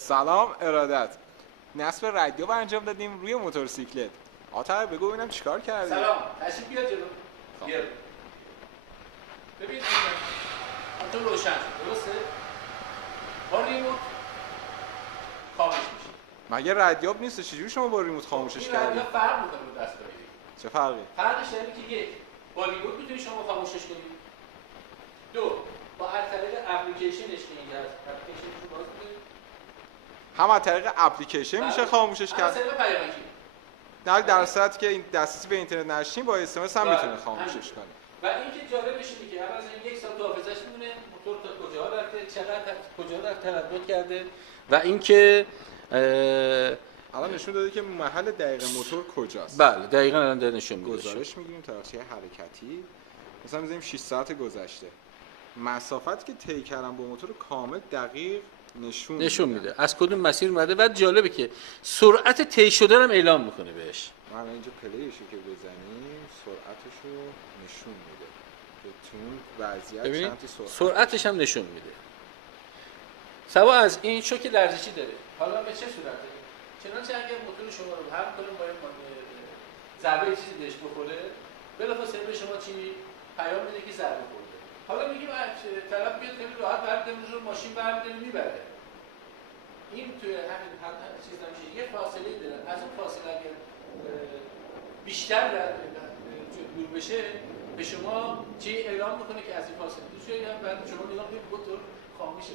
سلام ارادت. نصب رادیو انجام دادیم روی موتورسیکلت. آتا بگو ببینم چیکار کردی؟ سلام، تشریف بیاد جلو. بیا. ببین موتور روشن شد، درسته؟ با ریموت خاموش میشه. مگه رادیو نیست؟ چجوری شما با ریموت خاموشش این کردی؟ رادیو فرق میکنه با دستگاهی. چه فرقی؟ فرقش اینه که یک، با ریموت میتونی شما خاموشش کنی. دو، با هر طریق اپلیکیشنش که اینجا هست، اپلیکیشنش رو باز کنید. هم از طریق اپلیکیشن میشه خاموشش کرد. از طریق پیامکی. در صورتی که این دسترسی به اینترنت نشین با اس ام اس هم میتونه خاموشش کنه. و اینکه جالبش اینه که عوض این 1 سال تو حافظه‌اش میمونه موتور تا کجا رفته، چقدر کجا تردد کرده و اینکه الان نشون داده که محل دقیق موتور کجاست. بله دقیقاً الان داره نشون میده. گزارش میگیریم تاریخچه حرکتی. مثلا میذاریم 6 ساعت گذشته. مسافت که طی کردم با موتور کامل دقیق نشون میده از کدوم مسیر اومده و جالبه که سرعت طی شده رو هم اعلام میکنه بهش. ما اینجا پلیشو که بزنیم سرعتشو نشون میده. که تو وضعیت چند تا سرعتش هم نشون میده. سوا از این شوک لرزشی داره. حالا به چه صورته؟ چنانچه اگر موتور شما رو هم کنیم با ضربه چیزی بهش بخوره، بلافاصله به شما چی پیام میده که ضربه خورده. حالا میگیم طرف بیاد خیلی راحت برداریم رو ماشین برمی‌داره میبره. این توی همین چیز نمیشه. یه فاصله داره. از اون فاصله اگر بیشتر دور بشه به شما چی اعلام میکنه که از این فاصله دور شده، بعد شما نگاه کنید موتور خاموشه.